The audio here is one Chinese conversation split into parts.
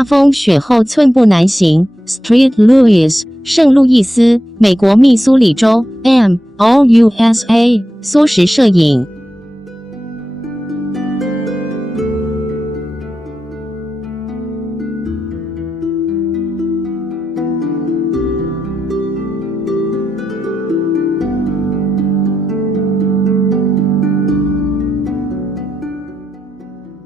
大风雪后寸步难行 Street Louis 圣路易斯，美国密苏里州 MOUSA 缩时摄影。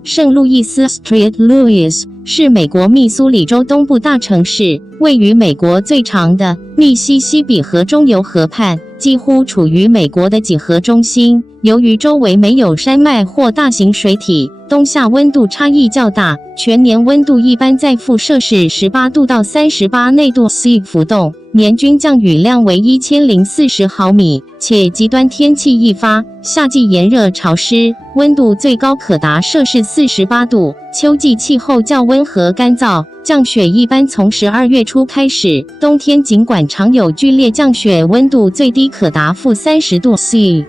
圣路易斯 Street Louis 是美国密苏里州东部大城市，位于美国最长的密西西比河中游河畔，几乎处于美国的几何中心。由于周围没有山脉或大型水体，冬夏温度差异较大，全年温度一般在负摄氏18度到38内度 C 浮动，年均降雨量为1040毫米，且极端天气易发，夏季炎热潮湿，温度最高可达摄氏48度，秋季气候较温和干燥，降雪一般从12月初开始，冬天尽管常有剧烈降雪，温度最低可达负30度 C。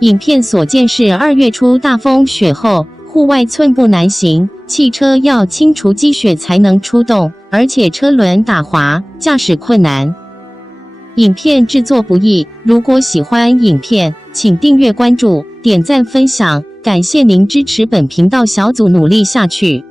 影片所见是2月初大风雪后，户外寸步难行，汽车要清除积雪才能出动，而且车轮打滑，驾驶困难。影片制作不易，如果喜欢影片，请订阅关注，点赞分享，感谢您支持本频道小组努力下去。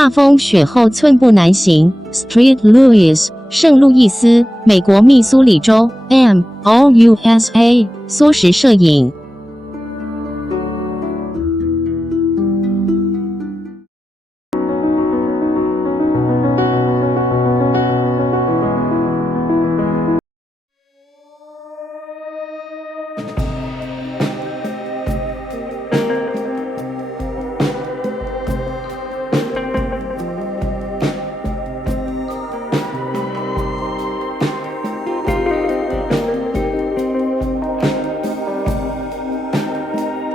大风雪后寸步难行 Street Louis 圣路易斯，美国密苏里州 M.O.U.S.A 缩时摄影。